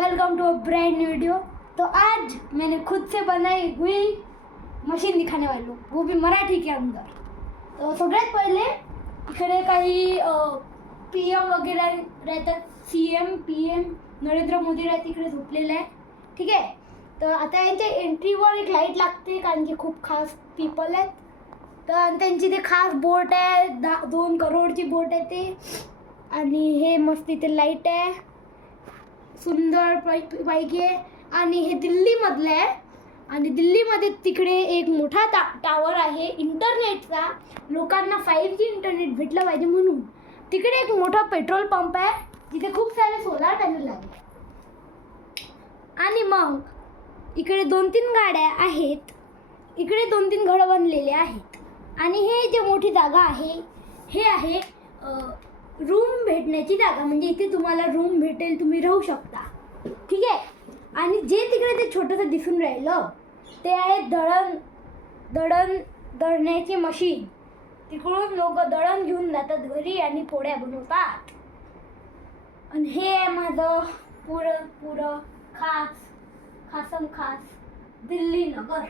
Welcome to a brand new video. तो आज मैंने खुद से बनाई हुई मशीन दिखाने वाली हूँ, वो भी मराठी के अंदर। तो सगळ्यात पहिले इकडे काही PM वगैरे रहतात, CM PM नरेंद्र मोदी राहते इकडे झोपलेले आहे, ठीक आहे। तर आता यांच्या एंट्रीवर एक लाईट लागते कारण की खूप खास पीपल आहेत। तर त्यांची ते खास बोट आहे, 2 करोडची बोट आहे ते, आणि हे मस्त इथे लाईट आहे, सुंदर पैकी आहे। आणि हे दिल्लीमधलं आहे आणि दिल्लीमध्ये तिकडे एक मोठा टावर आहे इंटरनेटचा, लोकांना 5G इंटरनेट भेटलं पाहिजे म्हणून। तिकडे एक मोठा पेट्रोल पंप आहे जिथे खूप सारे सोलार पॅनल लागले, आणि मग इकडे 2-3 गाड्या आहेत, इकडे 2-3 घरं बनलेले आहेत, आणि हे जे मोठी जागा आहे हे आहे रूम भेटण्याची जागा, म्हणजे इथे तुम्हाला रूम भेटेल, तुम्ही राहू शकता, ठीक आहे। आणि जे तिकडे ते छोटंसं दिसून राहिलं ते आहे दळण्याची मशीन। तिकडून लोक दळण घेऊन जातात घरी आणि पोळ्या बनवतात। आणि हे आहे माझं पुरं खास दिल्ली नगर।